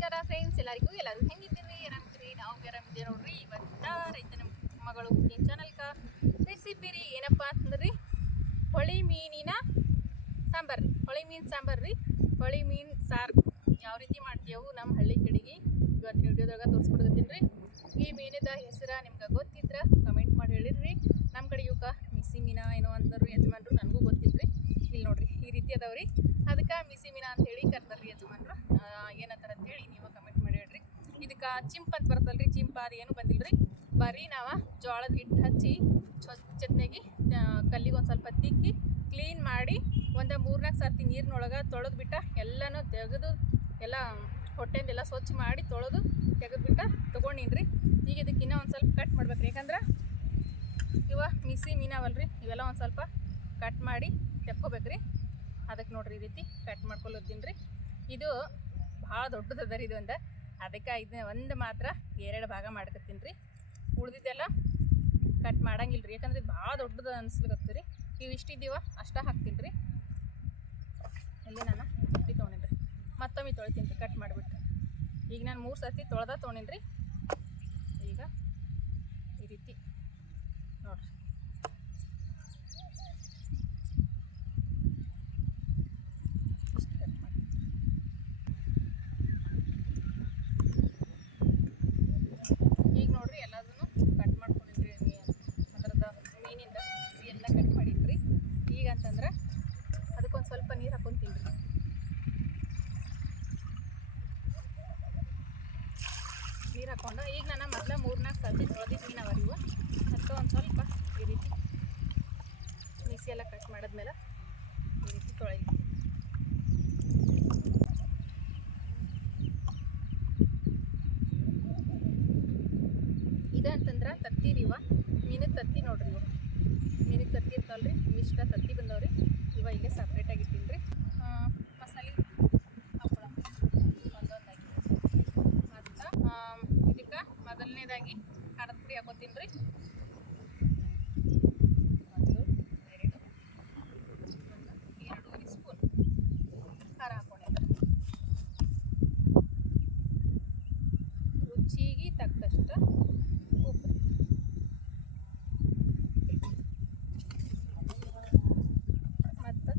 ನಮಸ್ಕಾರ ಫ್ರೆಂಡ್ಸ್ ಎಲ್ಲರಿಗೂ? ಎಲ್ಲರೂ ಹೆಂಗಿದ್ದೀರಿ? ಏನಾಗ್ತೀರಿ ನಾವು ಆರಾಮಿದ್ದೀವಿ ನೋಡ್ರಿ. ಇವತ್ತ ರೈತನ ಮಗಳು ಕುಕ್ಕಿಂಗ್ ಚಾನಲ್ಕ ರೆಸಿಪಿ ರೀ ಏನಪ್ಪ ಅಂತಂದ್ರಿ? ಹೊಳಿ ಮೀನಿನ ಸಾಂಬಾರು ರೀ. ಹೊಳಿ ಮೀನು ಸಾಂಬಾರು ರೀ. ಹೊಳಿ ಮೀನು ಸಾರು. ಯಾವ ರೀತಿ ಮಾಡ್ತೀವು ನಮ್ಮ ಹಳ್ಳಿ ಕಡೆಗೆ? ಇವತ್ತಿನ ವಿಡಿಯೋದಾಗ ತೋರಿಸ್ಕೊಡ್ತೀನಿ ರೀ. ಈ ಮೀನಿದ ಹೆಸರು ನಿಮ್ಗೆ ಗೊತ್ತಿದ್ರ ಕಮೆಂಟ್ ಮಾಡಿ ಹೇಳಿರಿ ನಮ್ಮ ಕಡೆ ಇವಕ್ಕ ಮಿಸಿ ಮೀನಾ ಏನೋ ಅಂದ್ರು ಯಜಮಾನ್ರು ನನಗೂ ಗೊತ್ತಿಲ್ರಿ ಇಲ್ಲಿ ನೋಡ್ರಿ ಈ ರೀತಿ ಅದಾವ್ರಿ ಅದಕ್ಕೆ ಮಿಸಿ ಮೀನಾ ಅಂತ ಹೇಳಿ ಕರ್ತಾರ್ರಿ ಯಜಮಾನ್ರು ಏನಂತಾರ ಅಂತ ಹೇಳಿ ನೀವು ಕಮೆಂಟ್ ಮಾಡಿ ಹೇಳ್ರಿ ಇದಕ್ಕೆ ಚಿಂಪ್ ಅಂತ ಅದು ಏನು ಬಂದಿಲ್ರಿ? ಬರೀ ನಾವು ಜೋಳದ ಹಿಟ್ಟು ಹಚ್ಚಿ ಸ್ವಚ್ಛತ್ನಾಗಿ ಕಲ್ಲಿಗೆ ಒಂದು ಸ್ವಲ್ಪ ತಿಕ್ಕಿ ಕ್ಲೀನ್ ಮಾಡಿ ಒಂದು ಮೂರ್ನಾಲ್ಕು ಸರ್ತಿ ನೀರಿನೊಳಗೆ ತೊಳೆದು ಬಿಟ್ಟ ಎಲ್ಲನೂ ತೆಗೆದು ಎಲ್ಲ ಹೊಟ್ಟೆಂದೆಲ್ಲ ಸ್ವಚ್ಛ ಮಾಡಿ ತೊಳೆದು ತೆಗೆದ್ಬಿಟ್ಟು ತೊಗೊಂಡಿನ್ರಿ. ಈಗ ಇದಕ್ಕೆ ಇನ್ನೂ ಒಂದು ಸ್ವಲ್ಪ ಕಟ್ ಮಾಡ್ಬೇಕ್ರಿ. ಯಾಕಂದ್ರೆ ಇವ ಮಿಸಿ ಮೀನಾವಲ್ರಿ ಇವೆಲ್ಲ ಒಂದು ಸ್ವಲ್ಪ ಕಟ್ ಮಾಡಿ ತೆಕ್ಕೋಬೇಕ್ರಿ. ಅದಕ್ಕೆ ನೋಡ್ರಿ ಈ ರೀತಿ ಕಟ್ ಮಾಡ್ಕೊಳತ್ತೀನಿ ರೀ ಇದು ಭಾಳ ದೊಡ್ಡದದ ರೀ ಇದು ಒಂದು ಅದಕ್ಕೆ ಇದನ್ನ ಒಂದು ಮಾತ್ರ ಎರಡು ಭಾಗ ಮಾಡ್ಕತ್ತೀನಿ ರೀ. ಉಳ್ದಿದ್ದೆಲ್ಲ ಕಟ್ ಮಾಡಂಗಿಲ್ಲ ರೀ. ಯಾಕಂದ್ರೆ ಭಾಳ ದೊಡ್ಡದು ಅನ್ಸ್ಲಿಕತ್ತಿ ರೀ. ಇವು ಇಷ್ಟಿದ್ದೀವ ಅಷ್ಟೇ ಹಾಕ್ತೀನಿ ರೀ. ಇಲ್ಲಿ ನಾನು ರೊಟ್ಟಿ ತೊಗೊಂಡಿನಿ ರೀ. ಮತ್ತೊಮ್ಮೆ ತೊಳಿತೀನಿ ರೀ ಕಟ್ ಮಾಡಿಬಿಟ್ಟು. ಈಗ ನಾನು ಮೂರು ಸರ್ತಿ ತೊಳೆದ ತೊಗೊಂಡಿನಿ ರೀ. ಈಗ ಈ ರೀತಿ ನೋಡ್ರಿ ಇಷ್ಟು ಕಟ್ ಮಾಡಿ ಈಗ ನೋಡ್ರಿ ಎಲ್ಲದನ್ನು ಕಟ್ ಮಾಡ್ಕೊಂಡಿದ್ರಿ ಅದರದ ಮೀನಿಂದ ಬಿಸಿ ಎಲ್ಲ ಕಟ್ ಮಾಡಿದ್ರಿ ಈಗ ಅಂತಂದ್ರೆ ಅದಕ್ಕೊಂದು ಸ್ವಲ್ಪ ನೀರು ಹಾಕೊಂತೀನಿ ರೀ ನೀರು ಹಾಕೊಂಡು ಈಗ ನಾನು ಮೊದಲ ಮೂರ್ನಾಲ್ಕು ಸರ್ತಿ ತೊಳೆದಿದ್ದು ಮೀನು ಅವ ಇವು ಮತ್ತು ಒಂದು ಸ್ವಲ್ಪ ಈ ರೀತಿ ಎಲ್ಲ ಕಟ್ ಮಾಡಿದ್ಮೇಲೆ ಈ ರೀತಿ ತೊಳೆಯಿ ಇದು ಅಂತಂದ್ರೆ ತತ್ತಿ ರೀ ಇವ. ಮೀನಿಗೆ ತತ್ತಿ ನೋಡ್ರಿ ಇವು. ಮೀನಿಗೆ ತತ್ತಿ ಇರ್ತಾವಲ್ರಿ ಇಷ್ಟ ತತ್ತಿ ಬಂದವ್ರಿ. ಇವ ಇಲ್ಲೇ ಸಪ್ರೇಟಾಗಿ ಇಟ್ಟಿನ್ರಿ. ಮಸಾಲೆ ಹಪ್ಪಳ ಒಂದೊಂದಾಗಿ. ಮತ್ತು ಇದಕ್ಕೆ ಮೊದಲನೇದಾಗಿ ಖಾರದ ಪುಡಿ ಹಾಕೋತೀನಿ ರೀ ಒಂದು ಎರಡು ಒಂದು ಎರಡೂವರೆ ಸ್ಪೂನ್ ಖಾರ ಹಾಕೊಂಡಿದ್ದೆ ರುಚಿಗೆ ತಕ್ಕಷ್ಟು ಉಪ್ಪು ಮತ್ತು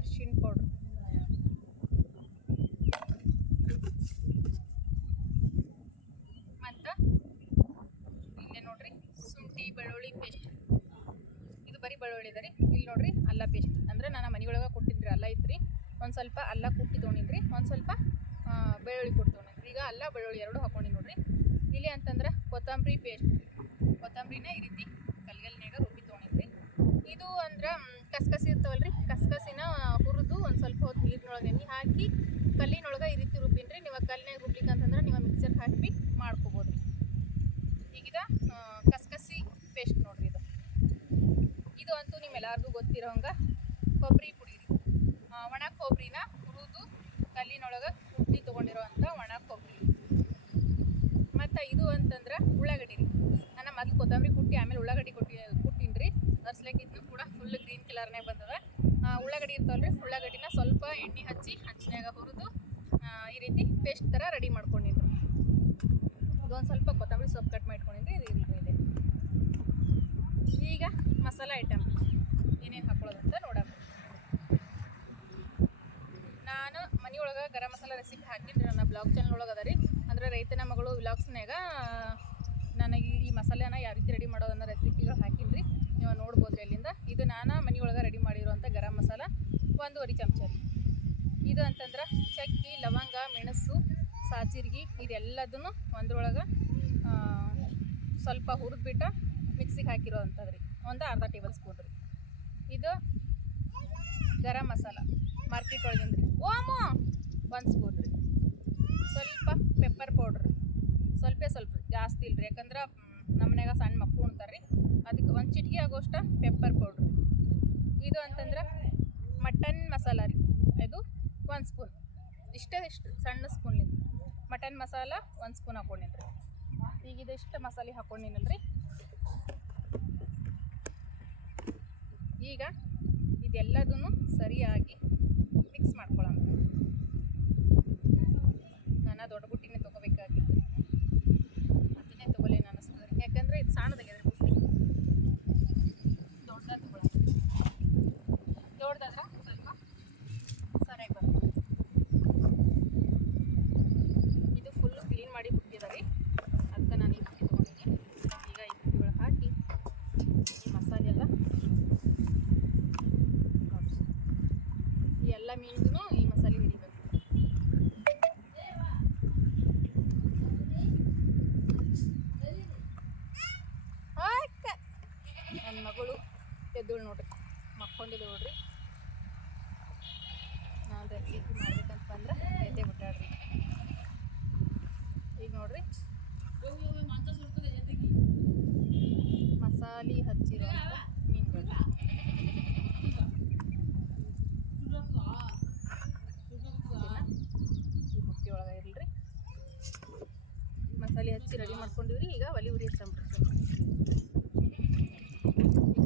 ಅರಿಶಿಣ ಪೌಡ್ರ್. ಮತ್ತು? ಇಲ್ಲೇ ನೋಡ್ರಿ, ಶುಂಠಿ, ಬೆಳ್ಳುಳ್ಳಿ ಪೇಸ್ಟ್ ಇದು ಬರೀ ಬೆಳ್ಳುಳ್ಳಿ ಇದೆ ರೀ. ಇಲ್ಲಿ ನೋಡ್ರಿ, ಅಲ್ಲ ಪೇಸ್ಟ್ ಅಂದ್ರೆ ನಾನು ಮನೆಯೊಳಗೆ ಕೊಟ್ಟಿದ್ರಿ ಅಲ್ಲ ಐತ್ರಿ. ಒಂದು ಸ್ವಲ್ಪ ಅಲ್ಲ ಕುಟ್ಟಿ ತೊಗೊಂಡಿನ್ರಿ, ಒಂದು ಸ್ವಲ್ಪ ಬೆಳ್ಳುಳ್ಳಿ ಕುಟ್ಟಿ ಈಗ ಅಲ್ಲ, ಬೆಳ್ಳುಳ್ಳಿ ಎರಡು ಹಾಕೊಂಡಿ ನೋಡ್ರಿ. ಇಲ್ಲಿ ಅಂತಂದ್ರೆ ಕೊತ್ತಂಬರಿ ಪೇಸ್ಟ್ ಕೊತ್ತಂಬರಿನ ಈ ರೀತಿ ಕಲ್ಗಲ್ನ್ಯಾಗ ರುಬ್ಬಿ ತೊಗೊಂಡಿನ್ರಿ ಇದು ಅಂದ್ರೆ ಮ್, ಕಸ್ಕಸಿ ಕಸ್ಕಸಿನ ಹುರಿದು ಒಂದು ಸ್ವಲ್ಪ ಹೊತ್ತು ನೀರಿನೊಳಗೆ ನೆನೆ ಹಾಕಿ ಕಲ್ಲಿನೊಳಗೆ ಈ ರೀತಿ ರುಬ್ಬಿನ್ರಿ. ನೀವು ಕಲ್ಲಿನಾಗ ರುಬ್ಲಿಕ್ಕೆ ಅಂತಂದ್ರೆ ನೀವು ಮಿಕ್ಸರ್ ಹಾಕಿ ಮಾಡ್ಕೋಬೋದು ಈಗಿದ ಆ, ಕಸ್ಕಸಿ ಪೇಸ್ಟ್ ನೋಡ್ರಿ ಇದು. ಇದು ಅಂತೂ ನಿಮ್ಮೆಲ್ಲರಿಗೂ ಗೊತ್ತಿರೋಂಗ ಕೊಬ್ಬರಿ ಪುಡಿ ರೀ. ಒಣ ಕೊಬ್ಬರಿನ ಹುರಿದು ಕಲ್ಲಿನೊಳಗೆ ಕುಟ್ಟಿ ತೊಗೊಂಡಿರೋವಂಥ ಒಣ ಕೊಬ್ಬರಿ ಮತ್ತು ಇದು ಅಂತಂದ್ರೆ ಉಳ್ಳಾಗಡ್ಡಿ ರೀ. ನಾನು ಮೊದಲು ಕೊತ್ತಂಬರಿ ಕುಟ್ಟಿ ಆಮೇಲೆ ಉಳ್ಳಾಗಡ್ಡಿ ಕೊಟ್ಟಿ ಕುಟ್ಟಿನ್ರಿ. ರೀ ಅರ್ಸ್ಲಾಕ್ ಇದನ್ನು ಕೂಡ ಫುಲ್ ಗ್ರೀನ್ ಕಲರ್ನಾಗ ಬಂದದ. ಉಳ್ಳಾಗಡ್ಡಿ ಇರ್ತಾವಲ್ರಿ, ಉಳ್ಳಾಗಡ್ಡಿನ ಸ್ವಲ್ಪ ಎಣ್ಣೆ ಹಚ್ಚಿ ಹಂಚಿನಾಗ ಹುರಿದು ಈ ರೀತಿ ಪೇಸ್ಟ್ ಥರ ರೆಡಿ ಮಾಡ್ಕೊಂಡಿನಿ ರೀ ಇದೊಂದು ಸ್ವಲ್ಪ ಕೊತ್ತಂಬರಿ ಸೊಪ್ಪು ಕಟ್ ಮಾಡ್ಕೊಂಡಿನಿ ರೀ ಇದು ಇದೆ. ಈಗ ಮಸಾಲ ಐಟಮ್ ಏನೇನು ಹಾಕೊಳ್ಳೋದಂತ ನೋಡೋಣ. ನಾನು ಮನೆಯೊಳಗೆ ಗರಂ ಮಸಾಲ ರೆಸಿಪಿ ಹಾಕಿದ್ರಿ, ನನ್ನ ಬ್ಲಾಗ್ ಚಾನಲ್ ಒಳಗೆ ಅದ ರೀ. ಅಂದರೆ ರೈತನ ಮಗಳು ವ್ಲಾಗ್ಸ್ನಾಗ ನನಗೆ ಈ ಮಸಾಲೆನ ಯಾವ ರೀತಿ ರೆಡಿ ಮಾಡೋದನ್ನ ರೆಸಿಪಿಗಳು ಹಾಕಿನ್ರಿ. ನೀವು ನೋಡ್ಬೋದು ರೀ ಅಲ್ಲಿಂದ. ಇದು ನಾನು ಮನೆಯೊಳಗೆ ರೆಡಿ ಮಾಡಿರುವಂಥ ಗರಂ ಮಸಾಲ ಒಂದೂವರೆ ಚಮಚ ರೀ. ಇದು ಅಂತಂದ್ರೆ ಚಕ್ಕಿ, ಲವಂಗ, ಮೆಣಸು, ಸಾಜೀರಿಗೆ, ಇದೆಲ್ಲದನ್ನು ಒಂದ್ರೊಳಗೆ ಸ್ವಲ್ಪ ಹುರಿದ್ಬಿಟ್ಟು ಮಿಕ್ಸಿಗೆ ಹಾಕಿರೋ ಅಂಥದ್ದು ರೀ. ಒಂದು ಅರ್ಧ ಟೇಬಲ್ ಸ್ಪೂನ್ ರೀ. ಇದು ಗರಂ ಮಸಾಲ, ಮಾರ್ಕೆಟ್ ಒಳಗಿಂದ ರೀ. ಓಮು! ಒಂದು ಸ್ಪೂನ್ ರೀ. ಸ್ವಲ್ಪ ಪೆಪ್ಪರ್ ಪೌಡ್ರ್ ಸ್ವಲ್ಪ ಸ್ವಲ್ಪ ಜಾಸ್ತಿ ರೀ ಯಾಕಂದ್ರೆ ನಮ್ಮ ಮನ್ಯಾಗ ಸಣ್ಣ ಮಕ್ಕಳು ಉಣ್ತಾರೆ ರೀ ಅದಕ್ಕೆ ಒಂದು ಚಿಟಿಕೆ ಆಗೋಷ್ಟು ಪೆಪ್ಪರ್ ಪೌಡ್ರ್ ಇದು ಅಂತಂದ್ರೆ ಮಟನ್ ಮಸಾಲ ರೀ. ಇದು ಒಂದು ಸ್ಪೂನ್. ಇಷ್ಟೇ ಇಷ್ಟು ಸಣ್ಣ ಸ್ಪೂನ್ಲಿಂದ ಮಟನ್ ಮಸಾಲ ಒಂದು ಸ್ಪೂನ್ ಹಾಕೊಂಡಿನಿ ರೀ. ಈಗ ಇದಿಷ್ಟು ಮಸಾಲೆ ಹಾಕೊಂಡಿನಲ್ರಿ. ಈಗ ಇದೆಲ್ಲದೂ ಸರಿಯಾಗಿ ಮಿಕ್ಸ್ ಮಾಡ್ಕೊಳ್ಳೋಣ ನಾನು ಎಲ್ಲ ಮೀನಿಗೂ ಈ ಮಸಾಲೆ ಹಿಡಿಬೇಕು ಆಯ್ತ ನನ್ನ ಮಗಳು ಎದ್ದಳು ನೋಡ್ರಿ ಮಕ್ಕೊಂಡಿದ್ದು ನೋಡ್ರಿ ನಾನು ರೆಸಿಪಿ ಮಾಡ್ಬೇಕಂತ ಬಂದ್ರೆ ಎದ್ದೆ ಬಿಟ್ಟಾಡ್ರಿ ಈಗ ನೋಡ್ರಿ. ಮಸಾಲೆ ಹಚ್ಚಿರೋ ಮೀನುಗಳು ಬುಟ್ಟಿ ಒಳಗೆ ಇರಲ್ರಿ. ಮಸಾಲೆ ಹಚ್ಚಿ ರೆಡಿ ಮಾಡ್ಕೊಂಡಿವ್ರಿ. ಈಗ ಒಲಿ ಉರಿ ಹಚ್ಚಂಬಿಡ್ರಿ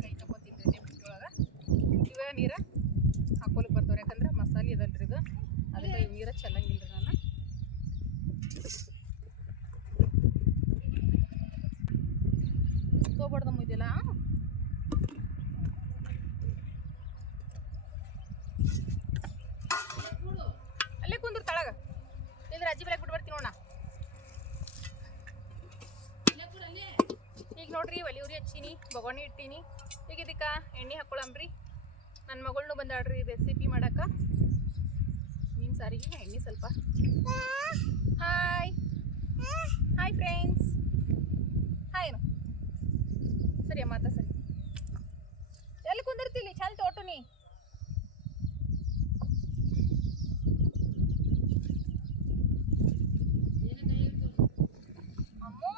ಕೈ ತಗೋತೀನಿ ರೀ ಬುಟ್ಟಿ ಒಳಗೆ. ಇವಾಗ ನೀರ ಹಾಕೊಳಕ್ ಬರ್ತವ್ರಿ. ಯಾಕಂದ್ರೆ ಮಸಾಲೆ ಇದಲ್ರಿ ಇದು. ಅದಕ್ಕೆ ನೀರ ಚೆಲ್ಲಂಗಿಲ್ಲ ರೀ ನಾನು ನೋಡ್ರಿ, ಒಲಿ ಉರಿ ಹಚ್ಚೀನಿ, ಬೊಗಣಿ ಇಟ್ಟೀನಿ. ಈಗ ಇದಕ್ಕೆ ಎಣ್ಣೆ ಹಾಕೊಳಂಬ್ರಿ. ನನ್ನ ಮಗಳನ್ನೂ ಬಂದಾಡ್ರಿ ರೆಸಿಪಿ ಮಾಡಕ್ಕ ಮೀನು ಸಾರಿಗೆ ಎಣ್ಣೆ ಸ್ವಲ್ಪ. ಹಾಯ್ ಹಾಯ್ ಫ್ರೆಂಡ್ಸ್ ಹಾಯ್ ಸರಿ ಅಮ್ಮ ಸರಿ. ಎಲ್ಲಿ ಕುಂದಿರ್ತೀನಿ ಚಲ್ ತೋಟು ನೀ ಅಮ್ಮೋ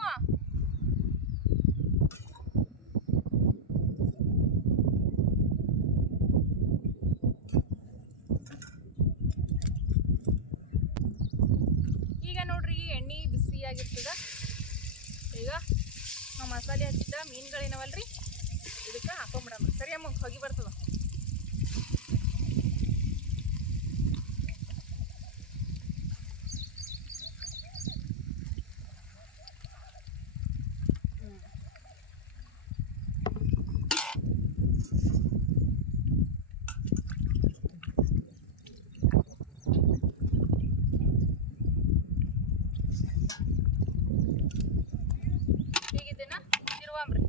ಈಗ ನೋಡ್ರಿ ಎಣ್ಣೆ ಬಿಸಿ ಆಗಿರ್ತದ. ಈಗ ನಾವು ಮಸಾಲೆ ಹಚ್ಚಿದ ಮೀನುಗಳೇನವಲ್ರಿ. ಇದಕ್ಕೆ ಹಾಕೊಂಬಿಡಮ್ರಿ ಸರಿ ಅಮ್ಮ ಹೋಗಿ ಬರ್ತದ. ಈಗ ಇದನ್ನ ತಿರುವಾಮ್ರಿ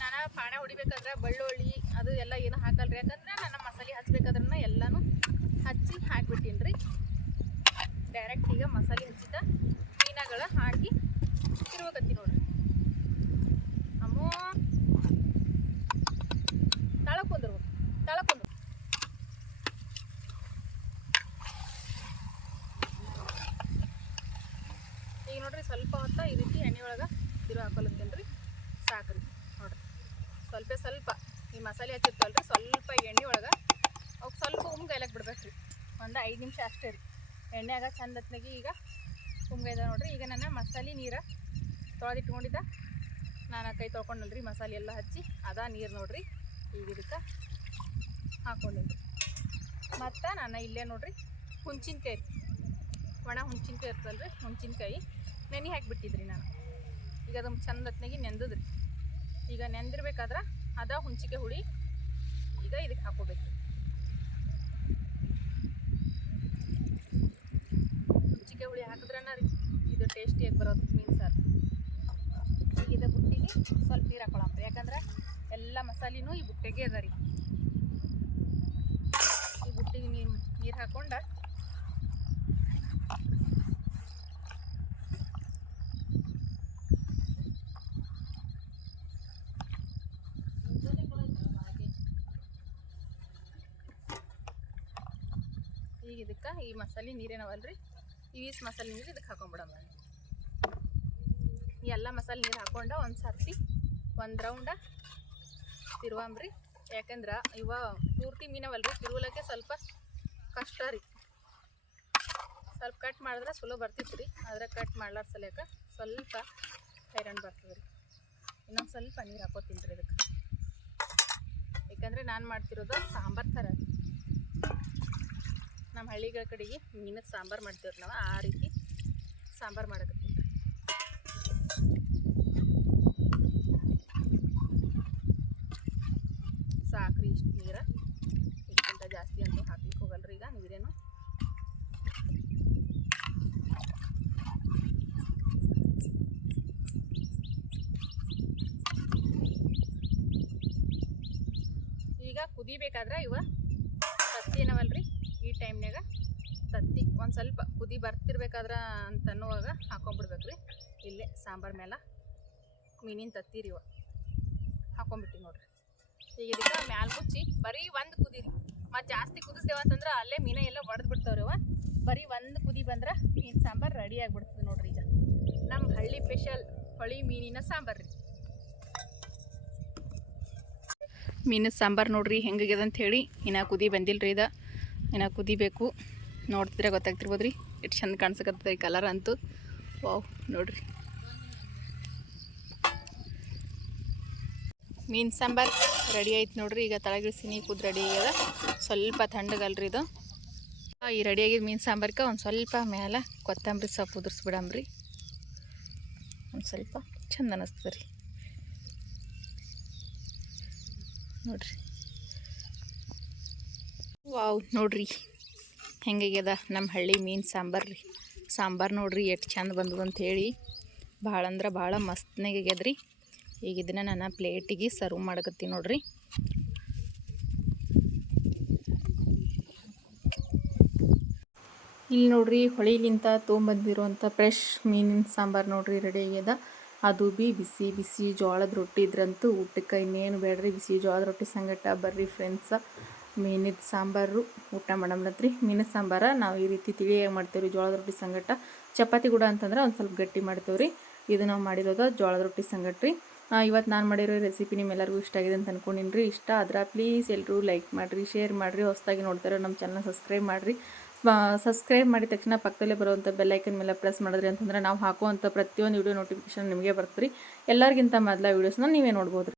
ನಾನು ಪಾಣೆ ಹೊಡಿಬೇಕಾದ್ರೆ ಬೆಳ್ಳುಳ್ಳಿ, ಅದು ಎಲ್ಲ ಏನು ಹಾಕಲ್ರಿ? ಯಾಕಂದ್ರೆ ನಾನು ಮಸಾಲೆ ಹಚ್ಬೇಕಾದ್ರನ್ನ ಎಲ್ಲನೂ ಹಚ್ಚಿ ಹಾಕ್ಬಿಟ್ಟೀನಿ ರೀ ಡೈರೆಕ್ಟ್ ಈಗ ಮಸಾಲೆ ಹಚ್ಚಿದ ಮೀನಗಳ ಹಾಕಿ ತಿರುವಕತ್ತಿ ನೋಡ್ರಿ ಅಮ್ಮೋ ತಳ ಕುಂದ್ರು ತಳ ಕುಂದ್ರು ಈಗ ನೋಡ್ರಿ ಸ್ವಲ್ಪ ಹೊತ್ತ ಈ ರೀತಿ ಎಣ್ಣೆ ಒಳಗೆ ತಿರು ಹಾಕೊಲತ್ತೇನ್ರಿ ಸಾಕ್ರಿ. ನೋಡ್ರಿ. ಸ್ವಲ್ಪ ಸ್ವಲ್ಪ ಈ ಮಸಾಲೆ ಹಚ್ಚಿರ್ತವಲ್ರಿ ಸ್ವಲ್ಪ ಎಣ್ಣೆ ಒಳಗೆ ಅವ್ಕೆ ಸ್ವಲ್ಪ ಉಮ್ಗೈಲಕ್ಕೆ ಬಿಡ್ಬೇಕ್ರಿ. ಒಂದು ಐದು ನಿಮಿಷ ಅಷ್ಟೇ ರೀ. ಎಣ್ಣೆಯಾಗ ಚಂದ ಹತ್ನಾಗಿ ಈಗ ಉಮ್ಗೈದ ನೋಡಿರಿ. ಈಗ ನನ್ನ ಮಸಾಲೆ ನೀರು ತೊಳೆದಿಟ್ಕೊಂಡಿದ್ದ. ನಾನು ಕೈ ತೊಳ್ಕೊಂಡಲ್ರಿ ಮಸಾಲೆ ಎಲ್ಲ ಹಚ್ಚಿ, ಅದ ನೀರು ನೋಡಿರಿ. ಈಗ ಇದಕ್ಕೆ ಹಾಕೊಂಡಿನಿ ಮತ್ತು ನಾನು ಇಲ್ಲೇ ನೋಡಿರಿ ಹುಣ್ಚಿನ್ಕಾಯಿ ಒಣ ಹುಣ್ಚಿನ್ಕಾಯಿ ಇರ್ತಲ್ರಿ ಹುಂಚಿನ್ಕಾಯಿ ನೆನೆ ಹಾಕಿಬಿಟ್ಟಿದ್ರಿ ನಾನು. ಈಗ ಅದು ಚಂದತ್ನಾಗಿ ನೆಂದದ್ರಿ. ಈಗ ನೆಂದಿರ್ಬೇಕಾದ್ರೆ ಅದ ಹುಂಚಿಕೆ ಹುಳಿ ಈಗ ಇದಕ್ಕೆ ಹಾಕೋಬೇಕು. ಹುಂಚಿಕೆ ಹುಳಿ ಹಾಕಿದ್ರನ ರೀ, ಇದು ಟೇಸ್ಟಿಯಾಗಿ ಬರೋದು ಮೀನು ಸಾರು ಈಗ ಇದು ಬುಟ್ಟಿಗೆ ಸ್ವಲ್ಪ ನೀರು ಹಾಕೊಳಂತ ಯಾಕಂದ್ರೆ ಎಲ್ಲ ಮಸಾಲಿನೂ ಈ ಬುಟ್ಟಿಗೆ ಅದ ರೀ. ಈ ಬುಟ್ಟಿಗೆ ನೀರು ನೀರು ಹಾಕೊಂಡ ಈಗ ಇದಕ್ಕೆ ಈ ಮಸಾಲೆ ನೀರೇನವಲ್ರಿ ಈ ಮಸಾಲೆ ನೀರು ಇದಕ್ಕೆ ಹಾಕೊಂಡ್ಬಿಡಮ್ಮ ಎಲ್ಲ ಮಸಾಲೆ ನೀರು ಹಾಕೊಂಡ ಒಂದು ಸರ್ತಿ ಒಂದು ರೌಂಡ ತಿರುವಂಬ್ರಿ. ಯಾಕಂದ್ರೆ ಇವ ಪೂರ್ತಿ ಮೀನವಲ್ರಿ, ತಿರುವಲಕ್ಕೆ ಸ್ವಲ್ಪ ಕಷ್ಟ ರೀ. ಸ್ವಲ್ಪ ಕಟ್ ಮಾಡಿದ್ರೆ ಸುಲಭ ಬರ್ತಿತ್ತು ರೀ. ಆದರೆ ಕಟ್ ಮಾಡ್ಲಾರ ಸಲಕ ಸ್ವಲ್ಪ ಹೈರಾಣ್ ಬರ್ತದೆ ರೀ ಇನ್ನೊಂದು ಸ್ವಲ್ಪ ನೀರು ಹಾಕೋತೀನಿ ರೀ ಇದಕ್ಕೆ. ಯಾಕಂದರೆ ನಾನು ಮಾಡ್ತಿರೋದು ಸಾಂಬಾರು ಥರ ರೀ. ನಮ್ಮ ಹಳ್ಳಿಗಳ ಕಡೆಗೆ ಮೀನದ ಸಾಂಬಾರು ಮಾಡ್ತೀವ್ರಿ ನಾವು, ಆ ರೀತಿ ಸಾಂಬಾರು ಮಾಡಕತ್ತೀವಿ ಸಾಕ್ರಿ ಇಷ್ಟು ನೀರು ಇದಕ್ಕಿಂತ ಜಾಸ್ತಿ ಅಂತ ಹಾಕ್ಲಿಕ್ಕೆ ಹೋಗಲ್ರಿ ಈಗ, ನೀರೇನು? ಈಗ ಕುದಿಬೇಕಾದ್ರೆ ಇವ ತತ್ತಿ ಏನವಲ್ರಿ ಈ ಒಂದು ಸ್ವಲ್ಪ ಕುದಿ ಬರ್ತಿರ್ಬೇಕಾದ್ರೆ ಅಂತ ಅನ್ನುವಾಗ ಹಾಕೊಂಡ್ಬಿಡ್ಬೇಕು ರೀ ಇಲ್ಲೇ ಸಾಂಬಾರು ಮೇಲೆ ಮೀನಿನ ತತ್ತೀರಿ ಇವ. ಹಾಕೊಂಡ್ಬಿಟ್ಟಿ ನೋಡ್ರಿ. ಈಗ ಇದಕ್ಕೆ ಮ್ಯಾಲ ಮುಚ್ಚಿ ಬರೀ ಒಂದು ಕುದಿ ಮತ್ತು ಜಾಸ್ತಿ ಕುದಿಸ್ದೇವ ಅಂತಂದ್ರೆ ಅಲ್ಲೇ ಮೀನ ಎಲ್ಲ ಒಡೆದು ಬಿಡ್ತಾವ್ರವ ಬರೀ ಒಂದು ಕುದಿ ಬಂದ್ರೆ ಮೀನು ಸಾಂಬಾರು ರೆಡಿ ಆಗಿಬಿಡ್ತದೆ ನೋಡ್ರಿ ಈಗ. ನಮ್ಮ ಹಳ್ಳಿ ಸ್ಪೆಷಲ್ ಹೊಳಿ ಮೀನಿನ ಸಾಂಬಾರು ರೀ. ಮೀನು ಸಾಂಬಾರು ನೋಡ್ರಿ ಹೆಂಗಾಗ್ಯದ ಅಂತ ಹೇಳಿ. ಇನ್ನು ಕುದಿ ಬಂದಿಲ್ಲ ರೀ ಇದು. ಇನ್ನು ಕುದಿಬೇಕು. ನೋಡ್ತಿದ್ರೆ ಗೊತ್ತಾಗ್ತಿರ್ಬೋದು ರೀ ಎಷ್ಟು ಚೆಂದ ಕಾಣಿಸಕತ್ತದ ಈ ಕಲರ್ ಅಂತೂ. ವಾವ್ ನೋಡ್ರಿ. ಮೀನು ಸಾಂಬಾರು ರೆಡಿ ಆಯ್ತು ನೋಡ್ರಿ. ಈಗ ತಳಗಿಳಿಸಿನಿ, ಕೂದ್ ರೆಡಿ ಆಗ್ಯದ. ಸ್ವಲ್ಪ ತಣ್ಣಗಲ್ರಿ ಇದು. ಈ ರೆಡಿ ಆಗಿದ ಮೀನು ಸಾಂಬಾರ್ಕ ಒಂದು ಸ್ವಲ್ಪ ಮೇಲೆ ಕೊತ್ತಂಬರಿ ಸೊಪ್ಪು ಉದುರ್ಸ್ಬಿಡಮ್ರಿ ಒಂದು ಸ್ವಲ್ಪ. ಚಂದ ಅನ್ನಿಸ್ತದೆ ರೀ ನೋಡ್ರಿ. ವಾವ್ ನೋಡ್ರಿ. ಹೆಂಗಾಗ್ಯದ? ನಮ್ಮ ಹಳ್ಳಿ ಮೀನು ಸಾಂಬಾರು ರೀ. ಸಾಂಬಾರು ನೋಡ್ರಿ ಎಷ್ಟು ಚಂದ ಬಂದದ ಅಂತ ಹೇಳಿ. ಭಾಳ ಅಂದ್ರೆ ಭಾಳ ಮಸ್ತ್ನಾಗ ಆಗ್ಯದ ರೀ ಈಗ ಇದನ್ನ ನಾನು ಪ್ಲೇಟಿಗೆ ಸರ್ವ್ ಮಾಡಕತ್ತೀನಿ ನೋಡ್ರಿ. ಇಲ್ಲಿ ನೋಡ್ರಿ ಹೊಳಿಲಿಂತ ತೊಗೊಂಬಂದಿರುವಂಥ ಫ್ರೆಶ್ ಮೀನಿನ ಸಾಂಬಾರು ನೋಡ್ರಿ ರೆಡಿ ಆಗ್ಯದ. ಅದು ಬಿ ಬಿಸಿ ಬಿಸಿ ಜೋಳದ ರೊಟ್ಟಿ ಇದ್ರಂತೂ ಊಟಕ್ಕೆ ಇನ್ನೇನು ಬೇಡ್ರಿ. ಬಿಸಿ ಜೋಳದ ರೊಟ್ಟಿ ಸಂಗಟ ಬರ್ರಿ ಫ್ರೆಂಡ್ಸ ಮೀನಿದ ಸಾಂಬಾರು, ಊಟ ಮಾಡಮ್ಲತ್ರಿ ಮೀನಿನ ಸಾಂಬಾರ ನಾವು ಈ ರೀತಿ ತಿಳಿಯಾಗಿ ಮಾಡ್ತೇವೆ ಜೋಳದ ರೊಟ್ಟಿ ಸಂಗಟ ಚಪಾತಿ ಕೂಡ ಅಂತಂದ್ರೆ ಒಂದು ಸ್ವಲ್ಪ ಗಟ್ಟಿ ಮಾಡ್ತೇವೆ ರೀ ಇದು ನಾವು ಮಾಡಿರೋದು ಜೋಳದ ರೊಟ್ಟಿ ಸಂಗಟ ರೀ ಇವತ್ತು ನಾನು ಮಾಡಿರೋ ರೆಸಿಪಿ ನಿಮ್ಮೆಲ್ಲರಿಗೂ ಇಷ್ಟ ಆಗಿದೆ ಅಂತ ಅನ್ಕೊಂಡಿನಿ ರೀ ಇಷ್ಟ ಆದ್ರೆ ಪ್ಲೀಸ್ ಎಲ್ಲರೂ ಲೈಕ್ ಮಾಡಿರಿ ಶೇರ್ ಮಾಡಿರಿ, ಹೊಸದಾಗಿ ನೋಡ್ತಾರೆ ನಮ್ಮ ಚಾನಲ್ ಸಬ್ಸ್ಕ್ರೈಬ್ ಮಾಡಿರಿ. ಸಬ್ಸ್ಕ್ರೈಬ್ ಮಾಡಿದ ತಕ್ಷಣ ಪಕ್ಕದಲ್ಲೇ ಬರುವಂಥ ಬೆಲ್ಲೈಕನ್ ಮೇಲೆ ಪ್ರೆಸ್ ಮಾಡಿದ್ರಿ ಅಂತಂದ್ರೆ ನಾವು ಹಾಕುವಂಥ ಪ್ರತಿಯೊಂದು ವಿಡಿಯೋ ನೋಟಿಫಿಕೇಶನ್ ನಿಮಗೆ ಬರ್ತದೆ ರೀ ಎಲ್ಲರಿಗಿಂತ ಮೊದಲ ವೀಡಿಯೋಸ್ನ ನೀವೇ ನೋಡ್ಬೋದು